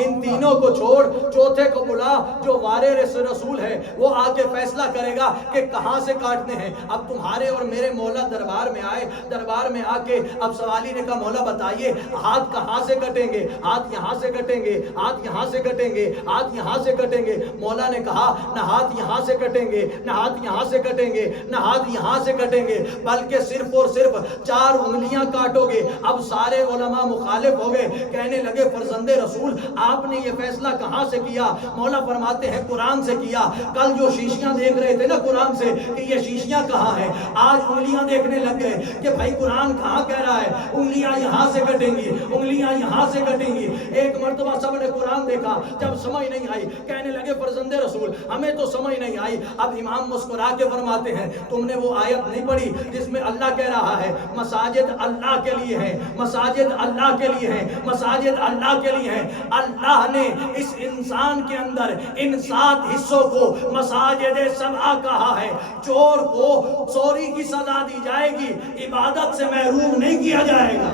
ان تینوں کو چھوڑ، چوتھے کو بلا جو وارث رسول ہے، وہ آ کے فیصلہ کرے گا کہ کہاں سے کاٹنے ہیں. اب تمہارے اور میرے مولا دربار میں آئے، دربار میں آ کے اب سوالی نے کہا مولا بتائیے ہاتھ کہاں سے کٹیں گے؟ ہاتھ یہاں سے کٹیں گے، ہاتھ یہاں سے کٹیں گے، ہاتھ یہاں سے کٹیں گے. مولا نے کہا نہ ہاتھ یہاں سے کٹیں گے، نہ ہاتھ یہاں سے کٹیں گے، نہ ہاتھ یہاں سے کٹیں گے، بلکہ صرف اور صرف 4 انگلیاں کاٹو گے. اب سارے علماء مخالف ہو گئے، کہنے لگے فرزند رسول آپ نے یہ فیصلہ کہاں سے کیا؟ مولا فرماتے ہیں قرآن سے کیا. کل جو شیشیاں دیکھ رہے تھے نا قرآن سے کہ یہ شیشیاں کہاں ہیں، آج انگلیاں دیکھنے لگ گئے کہ بھائی قرآن کہاں کہہ رہا ہے انگلیاں یہاں سے کٹیں گی، انگلیاں یہاں سے کٹیں گی. ایک مرتبہ سب نے قرآن دیکھا، جب سمجھ نہیں آئی کہنے لگے فرزند رسول ہمیں تو سمجھ نہیں آئی. اب امام مسکرا کے فرماتے ہیں تم نے وہ آیت نہیں پڑھی جس میں اللہ کہہ رہا ہے مساجد اللہ کے لیے ہیں، مساجد اللہ کے لیے ہیں، مساجد اللہ کے لیے ہیں. اللہ نے اس انسان کے اندر ان 7 حصوں کو مساجد سبعہ کہا ہے. چور کو چوری کی سزا دی جائے گی، عبادت سے محروم نہیں کیا جائے گا.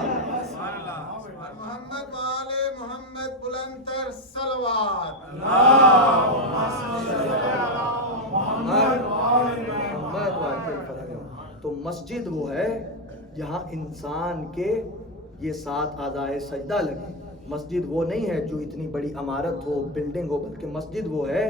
محمد والے محمد بلند تر صلوات. تو مسجد وہ ہے جہاں انسان کے یہ 7 اعضائے سجدہ لگے. مسجد وہ نہیں ہے جو اتنی بڑی عمارت ہو، بلڈنگ ہو، بلکہ مسجد وہ ہے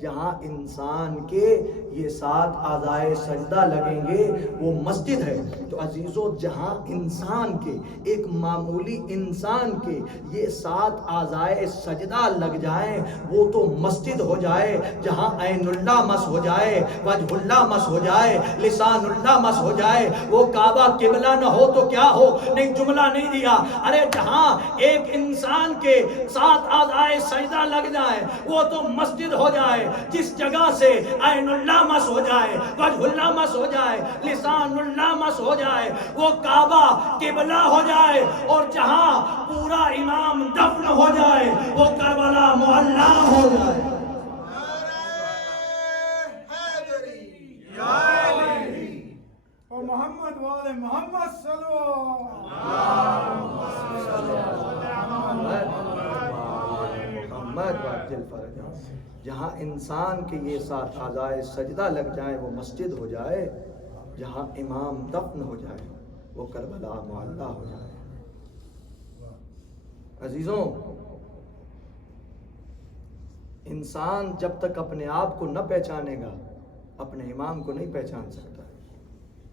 جہاں انسان کے یہ 7 اعضائے سجدہ لگیں گے، وہ مسجد ہے. تو عزیزو جہاں انسان کے، ایک معمولی انسان کے یہ 7 اعضائے سجدہ لگ جائیں وہ تو مسجد ہو جائے. جہاں عین اللہ مس ہو جائے، وجہ اللہ مس ہو جائے، لسان اللہ مس ہو جائے، وہ کعبہ قبلہ نہ ہو تو کیا ہو؟ نہیں جملہ نہیں دیا. ارے جہاں ایک انسان کے 7 اعضائے سجدہ لگ جائے وہ تو مسجد ہو جائے. جس جگہ سے عین اللہ مس ہو جائے، وجہ اللہ مس ہو جائے، لسان اللہ مس ہو جائے، وہ کعبہ قبلہ ہو جائے. اور جہاں پورا امام دفن ہو جائے وہ کربلا معلی ہو جائے. اور محمد والے محمد صلو جہاں انسان کے یہ 7 اعضائے سجدہ لگ جائیں وہ مسجد ہو جائے، جہاں امام دفن ہو جائے وہ کربلا معلی ہو جائے. عزیزوں انسان جب تک اپنے آپ کو نہ پہچانے گا اپنے امام کو نہیں پہچان سکتا.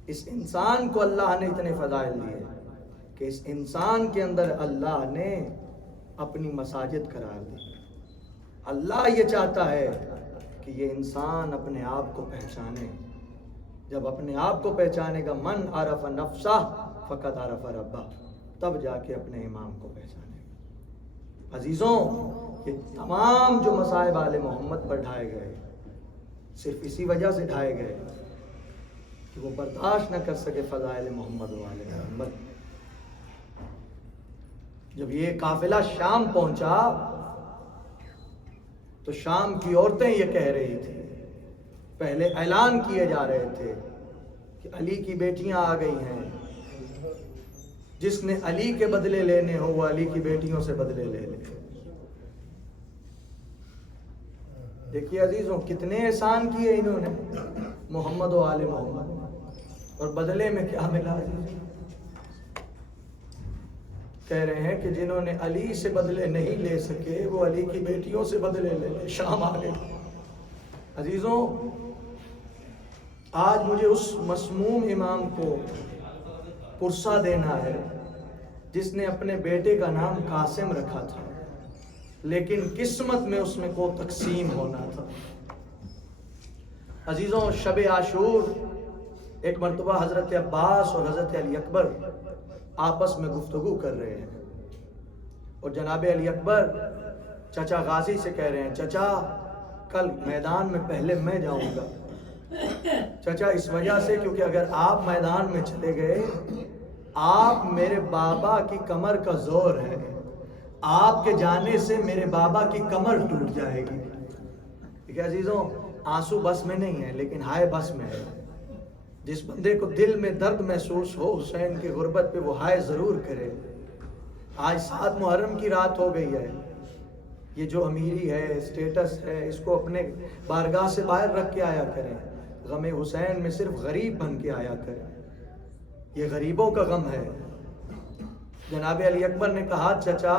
اس انسان کو اللہ نے اتنے فضائل دیے کہ اس انسان کے اندر اللہ نے اپنی مساجد قرار دی. اللہ یہ چاہتا ہے کہ یہ انسان اپنے آپ کو پہچانے. جب اپنے آپ کو پہچانے گا من عرف نفسہ فقد عرف ربہ، تب جا کے اپنے امام کو پہچانے گا. عزیزوں یہ تمام جو مصائب آل محمد پر ڈھائے گئے صرف اسی وجہ سے ڈھائے گئے کہ وہ برداشت نہ کر سکے فضائل محمد و آل محمد. جب یہ قافلہ شام پہنچا تو شام کی عورتیں یہ کہہ رہی تھی، پہلے اعلان کیے جا رہے تھے کہ علی کی بیٹیاں آ گئی ہیں، جس نے علی کے بدلے لینے ہو وہ علی کی بیٹیوں سے بدلے لے لے. دیکھیے عزیزوں کتنے احسان کیے انہوں نے محمد و آل محمد، اور بدلے میں کیا ملا عزیزوں؟ کہہ رہے ہیں کہ جنہوں نے علی سے بدلے نہیں لے سکے وہ علی کی بیٹیوں سے بدلے لے لے. شام آ گئی. عزیزوں، آج مجھے اس مسموم امام کو پرسہ دینا ہے جس نے اپنے بیٹے کا نام قاسم رکھا تھا، لیکن قسمت میں اس میں کو تقسیم ہونا تھا. عزیزوں، شب عاشور ایک مرتبہ حضرت عباس اور حضرت علی اکبر آپس میں گفتگو کر رہے ہیں، اور جناب علی اکبر چچا غازی سے کہہ رہے ہیں چچا کل میدان میں پہلے میں جاؤں گا. چچا اس وجہ سے کیونکہ اگر آپ میدان میں چلے گئے، آپ میرے بابا کی کمر کا زور ہے، آپ کے جانے سے میرے بابا کی کمر ٹوٹ جائے گی. ٹھیک ہے عزیزوں، آنسو بس میں نہیں ہے لیکن ہائے بس میں ہے. جس بندے کو دل میں درد محسوس ہو حسین کی غربت پہ وہ ہائے ضرور کرے. آج 7 محرم کی رات ہو گئی ہے. یہ جو امیری ہے، اسٹیٹس ہے، اس کو اپنے بارگاہ سے باہر رکھ کے آیا کریں. غم حسین میں صرف غریب بن کے آیا کریں. یہ غریبوں کا غم ہے. جناب علی اکبر نے کہا چچا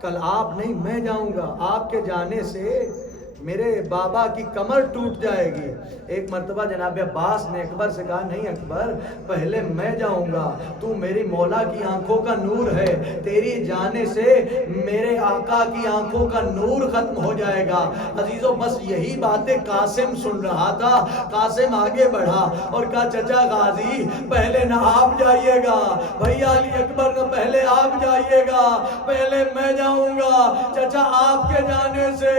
کل آپ نہیں میں جاؤں گا، آپ کے جانے سے میرے بابا کی کمر ٹوٹ جائے گی. ایک مرتبہ جناب عباس نے اکبر سے کہا نہیں اکبر پہلے میں جاؤں گا، تو میری مولا کی آنکھوں کا نور ہے، تیری جانے سے میرے آقا کی آنکھوں کا نور ختم ہو جائے گا. عزیزوں بس یہی باتیں قاسم سن رہا تھا. قاسم آگے بڑھا اور کہا چچا غازی پہلے نہ آپ جائیے گا، بھیا علی اکبر نہ پہلے آپ جائیے گا، پہلے میں جاؤں گا. چچا آپ کے جانے سے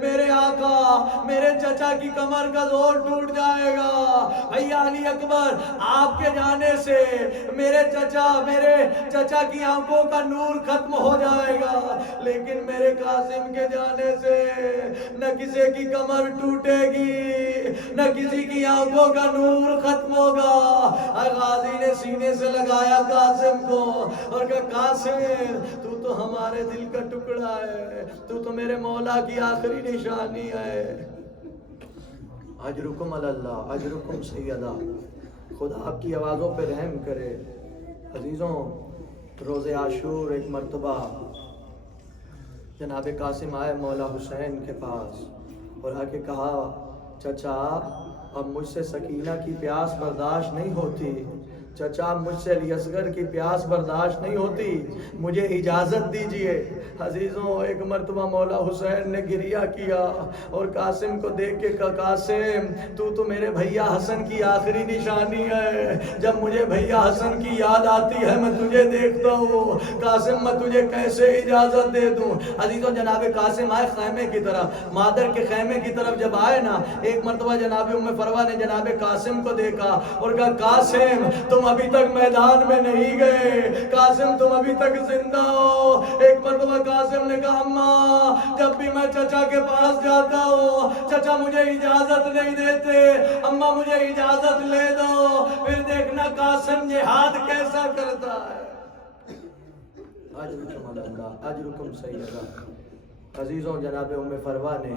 میرے آقا میرے چچا کی کمر کا زور ٹوٹ جائے گا. بھیا علی اکبر آپ کے جانے سے میرے چچا کی آنکھوں کا نور ختم ہو جائے گا، لیکن میرے قاسم کے جانے سے نہ کسی کی کمر ٹوٹے گی نہ کسی کی آنکھوں کا نور ختم ہوگا. غازی نے سینے سے لگایا قاسم کو اور کہا قاسم تو ہمارے دل کا ٹکڑا ہے، تو میرے مولا کی آخری نشانی ہے. اجرکم اللہ اجرکم سیدہ. خدا آپ کی آوازوں پہ رحم کرے. عزیزوں، روز عاشور ایک مرتبہ جناب قاسم آئے مولا حسین کے پاس اور آ کے کہا چچا اب مجھ سے سکینہ کی پیاس برداشت نہیں ہوتی، چچا مجھ سے علی اصغر کی پیاس برداشت نہیں ہوتی، مجھے اجازت دیجئے. عزیزوں، ایک مرتبہ مولا حسین نے گریہ کیا اور قاسم کو دیکھ کے کہا قاسم تو میرے بھیا حسن کی آخری نشانی ہے. جب مجھے بھیا حسن کی یاد آتی ہے میں تجھے دیکھتا ہوں، قاسم میں تجھے کیسے اجازت دے دوں. عزیزوں، جناب قاسم آئے خیمے کی طرف، مادر کے خیمے کی طرف جب آئے نا، ایک مرتبہ جناب ام فروا نے جناب قاسم کو دیکھا اور کہا قاسم تم ابھی تک میدان میں نہیں گئے، قاسم تم ابھی تک زندہ ہو. ایک مرتبہ قاسم نے کہا اماں جب بھی میں چچا کے پاس جاتا ہوں چچا مجھے اجازت نہیں دیتے، اماں مجھے اجازت لے دو، پھر دیکھنا قاسم جہاد کیسا کرتا ہے. اجرکم اللہ اجرکم سیدہ. عزیزوں، جناب ام فروا نے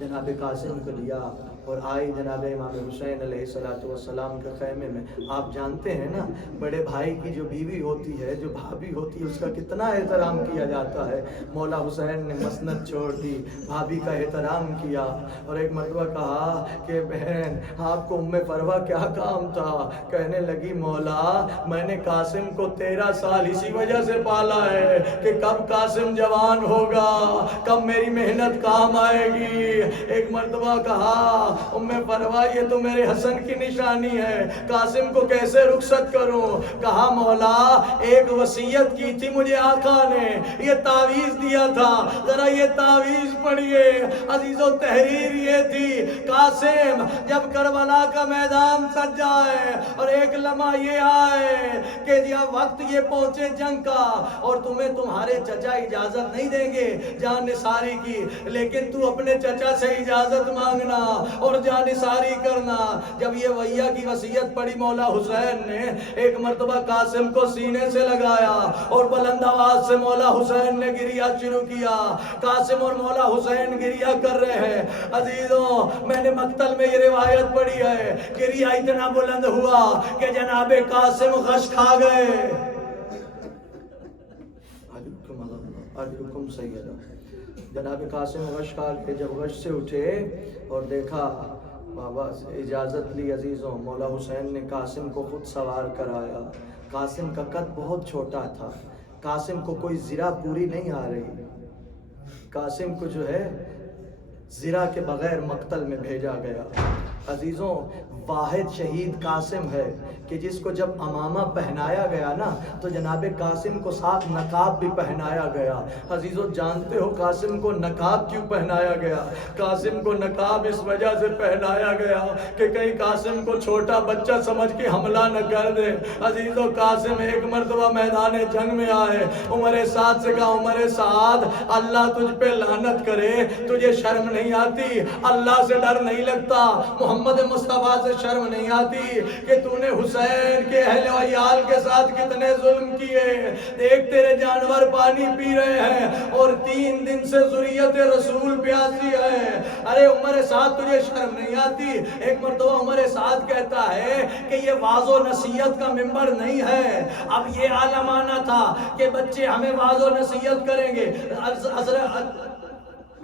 جناب قاسم کو لیا اور آئی جناب امام حسین علیہ السلام کے خیمے میں. آپ جانتے ہیں نا بڑے بھائی کی جو بیوی ہوتی ہے، جو بھابھی ہوتی ہے، اس کا کتنا احترام کیا جاتا ہے. مولا حسین نے مسند چھوڑ دی، بھابھی کا احترام کیا اور ایک مرتبہ کہا کہ بہن آپ کو ام فروا کیا کام تھا؟ کہنے لگی مولا میں نے قاسم کو 13 سال اسی وجہ سے پالا ہے کہ کب قاسم جوان ہوگا، کب میری محنت کام آئے گی. ایک مرتبہ کہا ام فروا یہ تو میرے حسن کی نشانی ہے، قاسم کو کیسے رخصت کروں؟ کہا مولا ایک وصیت کی تھی مجھے آقا نے، یہ تعویذ دیا تھا، ذرا یہ تعویذ پڑھیے. عزیزوں، تحریر یہ تھی قاسم جب کربلا کا میدان سج جائے اور ایک لمحہ یہ آئے کہ جب وقت یہ پہنچے جنگ کا اور تمہیں تمہارے چچا اجازت نہیں دیں گے جان نثاری کی، لیکن تو اپنے چچا سے اجازت مانگنا اور جانثاری کرنا. جب یہ وحیہ کی وصیت پڑھی مولا حسین نے ایک مرتبہ قاسم کو سینے سے لگایا اور بلند آواز سے مولا حسین نے گریہ شروع کیا. قاسم اور مولا حسین گریہ کر رہے ہیں. عزیزوں، میں نے مقتل میں یہ روایت پڑھی ہے، گریہ اتنا بلند ہوا کہ جناب قاسم غش کھا گئے. اجرکم سیدہ. جناب قاسم غش خال کے جب غش سے اٹھے اور دیکھا بابا اجازت لی عزیزوں، مولا حسین نے قاسم کو خود سوار کرایا. قاسم کا قد بہت چھوٹا تھا، قاسم کو کوئی زرہ پوری نہیں آ رہی. قاسم کو جو ہے زرہ کے بغیر مقتل میں بھیجا گیا. عزیزوں واحد شہید قاسم ہے کہ جس کو جب امامہ پہنایا گیا نا تو جناب قاسم کو ساتھ نقاب بھی پہنایا گیا. عزیزوں جانتے ہو قاسم کو نقاب کیوں پہنایا گیا؟ قاسم کو نقاب اس وجہ سے پہنایا گیا کہ کہیں قاسم کو چھوٹا بچہ سمجھ کے حملہ نہ کر دے. عزیزوں قاسم ایک مرتبہ میدان جنگ میں آئے، عمر سعد سے کہا عمر سعد اللہ تجھ پہ لعنت کرے، تجھے شرم نہیں آتی؟ اللہ سے ڈر نہیں لگتا؟ محمد مصطفیٰ سے شرم نہیں آتی کہ تو نے حسین کے اہل و عیال کے ساتھ کتنے ظلم کیے؟ دیکھ تیرے جانور پانی پی رہے ہیں اور 3 دن سے ذریت رسول پیاسی ہے. ارے عمر سعد تجھے شرم نہیں آتی؟ ایک مرتبہ عمر سعد کہتا ہے کہ یہ واعظ و نصیحت کا منبر نہیں ہے. اب یہ عالمانہ تھا کہ بچے ہمیں واعظ و نصیحت کریں گے.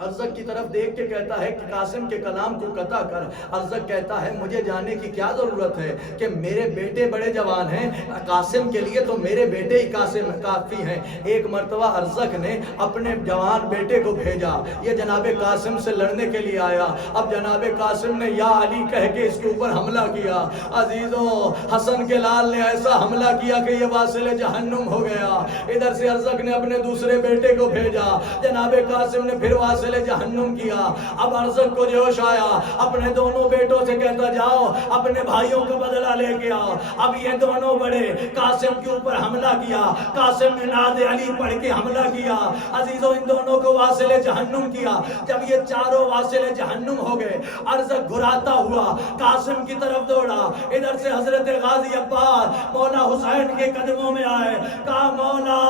ارزق کی طرف دیکھ کے کہتا ہے کہ قاسم کے کلام کو قطع کر. ارزق کہتا ہے مجھے جانے کی کیا ضرورت ہے کہ میرے بیٹے بڑے جوان ہیں، قاسم کے لیے تو میرے بیٹے ہی قاسم کافی ہیں. ایک مرتبہ ارزق نے اپنے جوان بیٹے کو بھیجا، یہ جناب قاسم سے لڑنے کے لیے آیا. اب جناب قاسم نے یا علی کہہ کے اس کے اوپر حملہ کیا. عزیزوں حسن کے لال نے ایسا حملہ کیا کہ یہ واصل جہنم ہو گیا. ادھر سے ارزق نے اپنے دوسرے بیٹے کو بھیجا، جناب قاسم نے پھر واصل جہنم کیا. اب ارزق کو جوش آیا، اپنے دونوں بیٹوں سے کہتا جاؤ اپنے بھائیوں کا بدلہ لے کے آؤ. اب یہ دونوں بڑے قاسم کے اوپر حملہ کیا. قاسم نے نعت علی پڑھ کے حملہ کیا. عزیزوں ان دونوں کو واصل جہنم کیا. جب یہ چاروں واصل جہنم ہو گئے، ارزق گھراتا ہوا قاسم کی طرف دوڑا. ادھر سے حضرت غازی عباس مولا حسین کے قدموں میں آئے، کہا مولا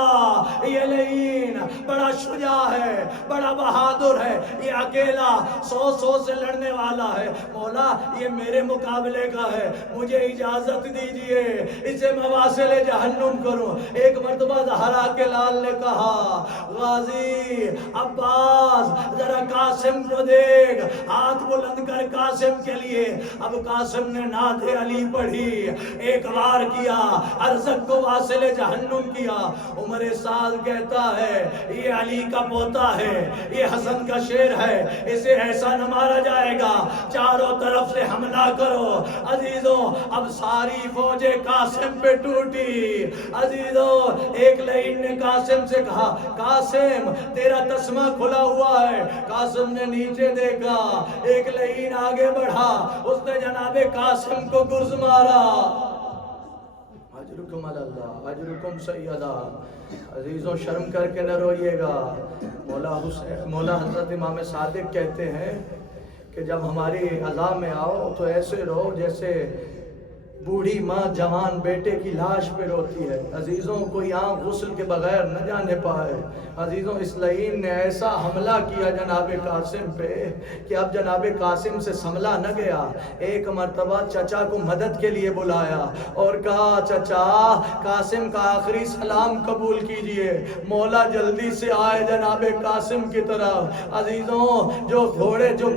یہ لعین بڑا شجاع ہے، بڑا بہادر ہے، یہ اکیلا 100 سے لڑنے والا ہے. مولا یہ میرے مقابلے کا ہے، مجھے اجازت دیجئے اسے میں واصل جہنم کروں. ایک مرتبہ زہرا کے لال نے کہا غازی عباس ذرا قاسم کو دیکھ، ہاتھ بلند کر قاسم کے لیے. اب قاسم نے نعت علی پڑھی، ایک بار کیا، ارزق کو واصل جہنم کیا. عمر سعد کہتا ہے یہ علی کا پوتا ہے، یہ حسن کا شیر ہے، اسے ایسا نہ مارا جائے گا، چاروں طرف سے حملہ کرو. عزیزوں اب ساری فوجیں قاسم پہ ٹوٹی. عزیزوں ایک لعین نے قاسم سے کہا قاسم تیرا تسمہ کھلا ہوا ہے. قاسم نے نیچے دیکھا، ایک لعین آگے بڑھا، اس نے جناب قاسم کو گرز مارا. اجرکم اللہ اجرکم سیدہ. عزیزوں شرم کر کے نہ روئیے گا. مولا حضرت امام صادق کہتے ہیں کہ جب ہماری عزا میں آؤ تو ایسے رو جیسے بوڑھی ماں جوان بیٹے کی لاش پہ روتی ہے. عزیزوں کوئی آنکھ غسل کے بغیر نہ جانے پائے. عزیزوں اس لعین نے ایسا حملہ کیا جناب قاسم پہ کہ اب جناب قاسم سے سنبھلا نہ گیا. ایک مرتبہ چچا کو مدد کے لیے بلایا اور کہا چچا قاسم کا آخری سلام قبول کیجئے. مولا جلدی سے آئے جناب قاسم کی طرف. عزیزوں جو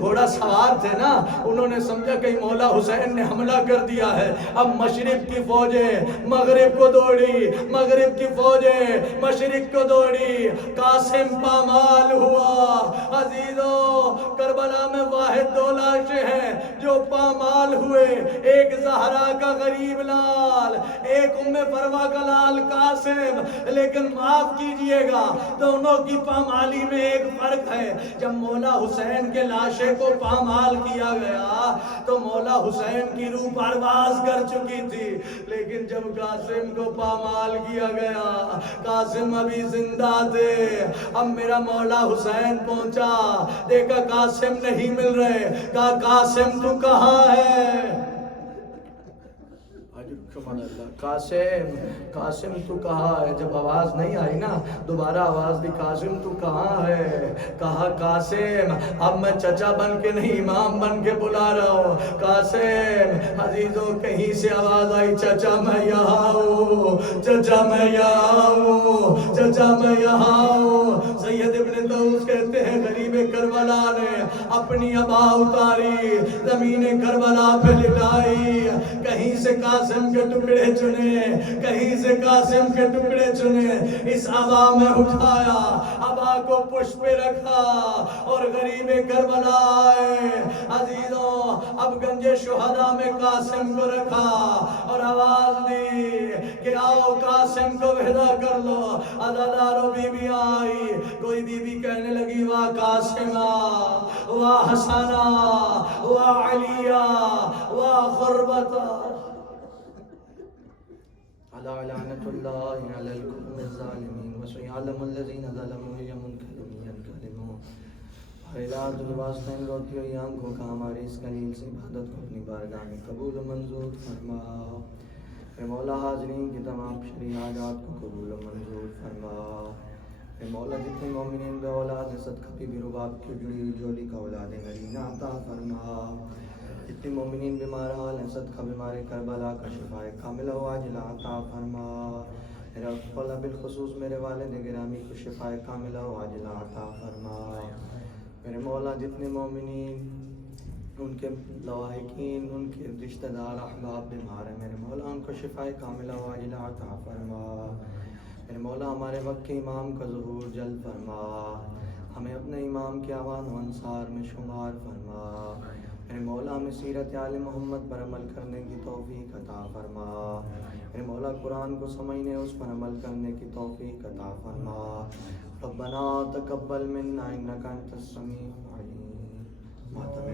گھوڑا سوار تھے نا انہوں نے سمجھا کہ مولا حسین نے حملہ کر دیا ہے. اب مشرق کی فوجیں مغرب کو دوڑی، مغرب کی فوجیں مشرق کو دوڑی. قاسم پامال ہوا. عزیزوں کربلا میں واحد 2 لاشیں ہیں جو پامال ہوئے، ایک زہرا کا غریب لال، ایک ام فروا کا لال قاسم. لیکن معاف کیجئے گا دونوں کی پامالی میں ایک فرق ہے. جب مولا حسین کے لاشے کو پامال کیا گیا تو مولا حسین کی روح پرواز کر چکی تھی، لیکن جب قاسم کو پامال کیا گیا قاسم ابھی زندہ تھے. اب میرا مولا حسین پہنچا، دیکھا قاسم نہیں مل رہے، کہا قاسم تو کہاں ہے؟ قاسم تو کہاں ہے؟ جب آواز نہیں آئی نا دوبارہ آواز دی قاسم تو کہاں ہے؟ کہا قاسم اب میں چچا بن کے نہیں امام بن کے بلا رہا ہوں. قاسم عزیزوں کہیں سے آواز آئی چچا میں یہاں ہوں، چچا میں یہاں ہوں. چچا میں یہاں ہوں. سید ابن طاؤس کہتے ہیں غریب کربلا نے اپنی ابا اتاری, زمین کربلا پہ لٹائی, کہیں سے قاسم کے ٹکڑے چنے, کہیں سے قاسم کے ٹکڑے چنے, اس ابا میں اٹھایا, ابا کو پشت پہ رکھا اور غریب کربلا آئے. عزیزوں اب گنج شہداء میں قاسم کو رکھا اور آواز دی کہ آؤ قاسم کو ودا کر لو. عزادارو بی بی آئی, کوئی بی بی کہنے لگی واہ قاسمہ, واہ حسنہ, واہ علیہ, واہ قربتہ. الا لعنت اللہ علی القوم الظالمین وسيعلم الذين ظلموا ينقلبون. الہ الواسطین روتی ہوئی آنکھوں کا ہماری اس قلیل سی عبادت کو اپنی بارگاہ میں قبول و منظور فرما. اے مولا حاضرین کی تمام شرعی حاجات کو قبول و منظور فرما. اے مولا جتنے مومنین بے اولاد ہیں صدقہ بی بی رباب کی جڑی ہوئی جولی کا اولاد نرینہ عطا فرما. جتنے مومنین بیمار حال ہیں صدقہ بیمار کربلا کا شفاء کاملہ و عاجلہ عطا فرما. میرا مولا بالخصوص میرے والد گرامی کو شفاء کاملہ و عاجلہ عطا فرما. میرے مولا جتنے مومنین ان کے لواحقین ان کے رشتہ دار احباب بیمار ہیں میرے مولا ان کو شفاء کاملہ و عاجلہ عطا فرما. میرے مولا ہمارے وقت کے امام کا ظہور جلد فرما, ہمیں اپنے امام کے اعوان و انصار میں شمار فرما. میرے مولا ہمیں سیرت آل محمد پر عمل کرنے کی توفیق عطا فرما. میرے مولا قرآن کو سمجھنے اس پر عمل کرنے کی توفیق عطا فرما. ربنا تقبل منا انک انت السمیع العلیم. ماتم